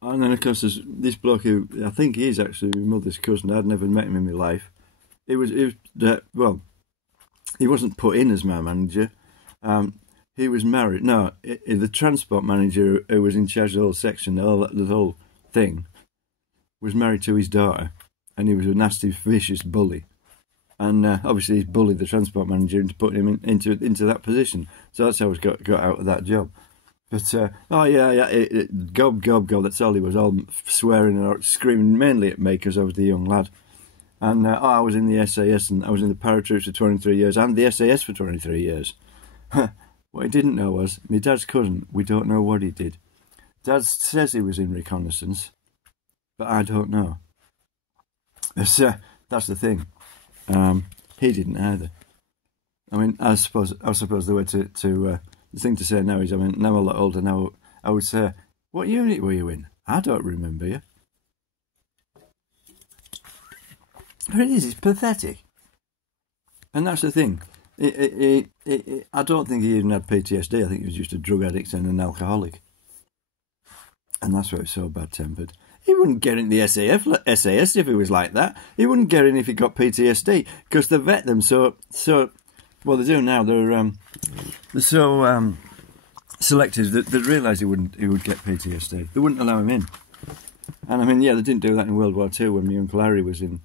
And then, of course, there's this bloke who I think he is actually my mother's cousin. I'd never met him in my life. Well, he wasn't put in as my manager. He was married. No, the transport manager who was in charge of the whole section, the whole thing, was married to his daughter, and he was a nasty, vicious bully. And obviously, he bullied the transport manager into putting him into that position. So that's how he got out of that job. But oh yeah, gob gob gob. That's all he was, all swearing and screaming, mainly at me because I was the young lad. And I was in the SAS and I was in the paratroops for 23 years and the SAS for 23 years. What he didn't know was my dad's cousin. We don't know what he did. Dad says he was in reconnaissance, but I don't know. That's the thing. He didn't either. I mean, I suppose the way the thing to say now is, I mean, now I'm a lot older now. I would say, what unit were you in? I don't remember you. But it is. It's pathetic. And that's the thing. I don't think he even had PTSD. I think he was just a drug addict and an alcoholic. And that's why he was so bad-tempered. He wouldn't get in the SAS if he was like that. He wouldn't get in if he got PTSD, because they vet them so. Well, they do now. They're so selective that they realise he would get PTSD. They wouldn't allow him in. And I mean, yeah, they didn't do that in World War II when my Uncle Harry was in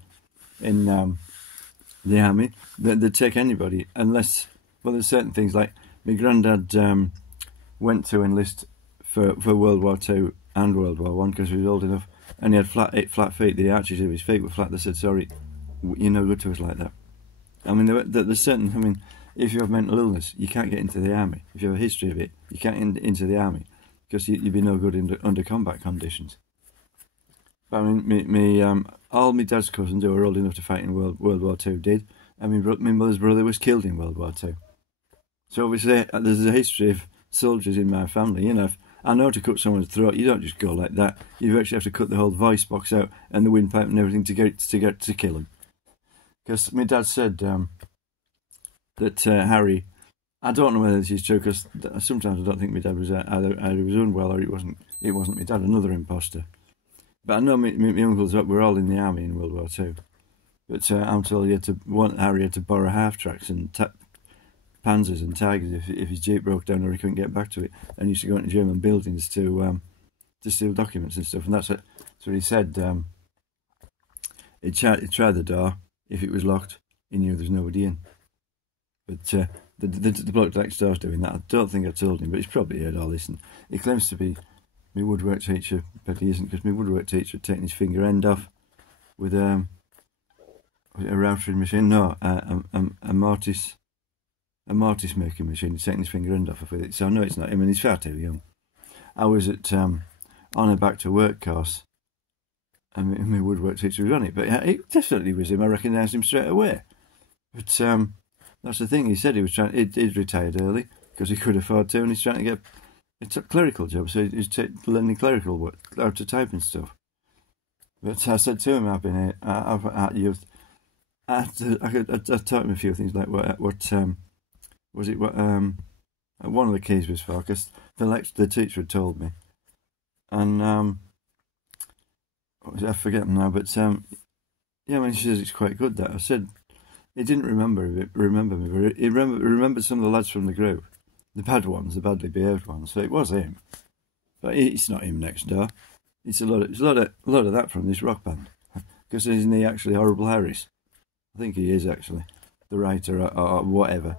the army. They'd take anybody unless, well, there's certain things like my granddad went to enlist for World War II and World War One because he was old enough, and he had flat feet. The arches of his feet were flat. They said, "Sorry, you're no good to us like that." I mean, there's certain. I mean, if you have mental illness, you can't get into the army. If you have a history of it, you can't into the army because you'd be no good under combat conditions. But I mean, all my dad's cousins who were old enough to fight in World War Two did. I mean, my mother's brother was killed in World War Two. So obviously, there's a history of soldiers in my family. You know, if I know to cut someone's throat, you don't just go like that. You actually have to cut the whole voice box out and the windpipe and everything to kill him. Because my dad said that Harry, I don't know whether this is true, because sometimes I don't think my dad was either he was unwell or it wasn't my dad, another imposter. But I know my uncles were all in the army in World War Two. But I'm told Harry had to borrow half tracks and Panzers and Tigers if his Jeep broke down or he couldn't get back to it, and he used to go into German buildings to steal documents and stuff. And that's what he said. He'd try the door. If it was locked, he knew there was nobody in. But the bloke next door's doing that. I don't think I told him, but he's probably heard all this. And he claims to be my woodwork teacher, but he isn't, because my woodwork teacher had taken his finger end off with a routering machine. No, a mortise making machine. He's taken his finger end off with it. So I know it's not him, and he's far too young. I was at on a back to work course, and my woodwork teacher was on it, but it definitely was him. I recognised him straight away. But that's the thing. He said he was trying. He'd retired early because he could afford to, and he's trying to get a clerical job. So he's learning clerical work, how to type and stuff. But I said to him, "I've been here. I taught him a few things like what was it? What one of the keys was for, because the teacher had told me, and I forget them now. But yeah, when she says it's quite good, that I said he didn't remember me, but he remembered some of the lads from the group, the bad ones, the badly behaved ones. So it was him, but it's not him next door. It's a lot of that from this rock band, because isn't he actually Horrible Harris? I think he is actually the writer or whatever.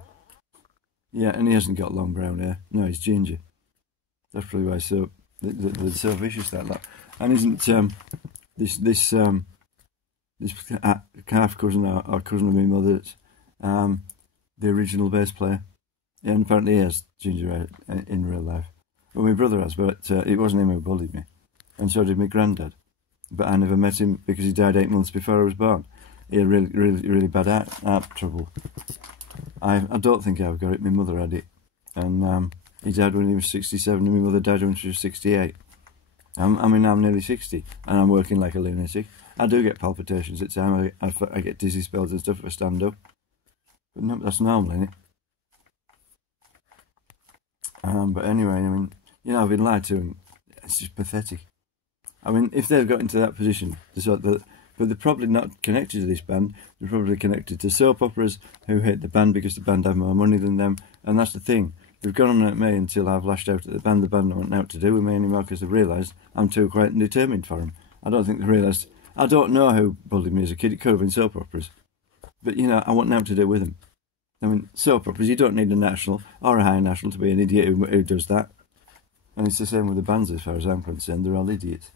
Yeah, and he hasn't got long brown hair. No, he's ginger. That's probably why they're so vicious, that lot. And isn't this half cousin or cousin of my mother's the original bass player? Yeah, and apparently he has ginger hair in real life. Well, my brother has, but it wasn't him who bullied me, and so did my granddad. But I never met him because he died 8 months before I was born. He had really bad heart trouble. I don't think I've got it. My mother had it, and he died when he was 67, and my mother died when she was 68. I mean, I'm nearly 60, and I'm working like a lunatic. I do get palpitations at times. I get dizzy spells and stuff if I stand up, but no, that's normal, isn't it? But anyway, I mean, I've been lied to, and it's just pathetic. I mean, if they've got into that position, but they're probably not connected to this band. They're probably connected to soap operas who hate the band because the band have more money than them. And that's the thing. They've gone on at me until I've lashed out at the band. The band don't want out to do with me anymore because they've realised I'm too quiet and determined for them. I don't think they realised. I don't know who bullied me as a kid. It could have been soap operas. But, I want out to do with them. I mean, soap operas, you don't need a national or a high national to be an idiot who does that. And it's the same with the bands as far as I'm concerned. They're all idiots.